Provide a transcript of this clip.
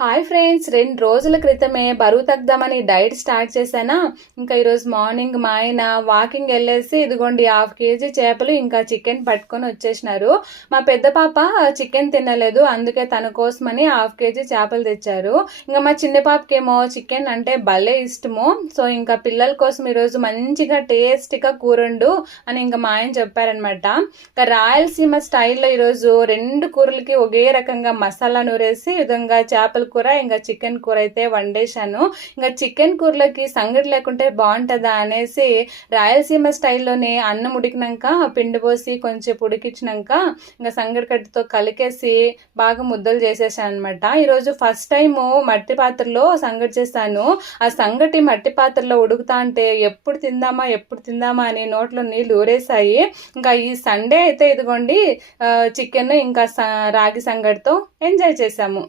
Hi friends, 2 రోజుల క్రితమే బరువు తగ్గుదామని డైట్ స్టార్ట్ చేశానా. ఇంకా ఈరోజు మార్నింగ్ మా ఆయన వాకింగ్ వెళ్ళేసి ఇదిగోండి 1/2 kg చేపలు ఇంకా చికెన్ పట్టుకొని వచ్చేసినారు. మా పెద్ద పాప చికెన్ తినలేదు, అందుకే తన కోసమని 1/2 kg చేపలు తెచ్చారు. ఇంకా మా చిన్న పాపకేమో చికెన్ అంటే భలే ఇష్టము. సో ఇంకా పిల్లల కోసం ఈరోజు మంచిగా టేస్టీగా కూరండు అని ఇంకా మా ఆయన చెప్పారనమాట. ఇంకా రాయలసీమ స్టైల్లో ఈరోజు 2 కూరలకి ఒకే రకంగా మసాలా నూరేసి విధంగా చేపల కూర ఇంకా చికెన్ కూర అయితే వండేశాను. ఇంకా చికెన్ కూరలోకి సంగటి లేకుంటే బాగుంటుందా అనేసి రాయలసీమ స్టైల్లోనే అన్నం ఉడికినాక పిండి పోసి కొంచెం ఉడికించినాక ఇంకా సంగటి కట్టుతో కలికేసి బాగా ముద్దలు చేసేసాను అనమాట. ఈరోజు ఫస్ట్ టైం మట్టి పాత్రలో సంగటి చేశాను. ఆ సంగటి మట్టి పాత్రలో ఉడుకుతా అంటే ఎప్పుడు తిందామా అని నోట్లో నీళ్ళు ఊరేసాయి. ఇంకా ఈ సండే అయితే ఇదిగోండి చికెన్ ఇంకా రాగి సంగటితో ఎంజాయ్ చేశాము.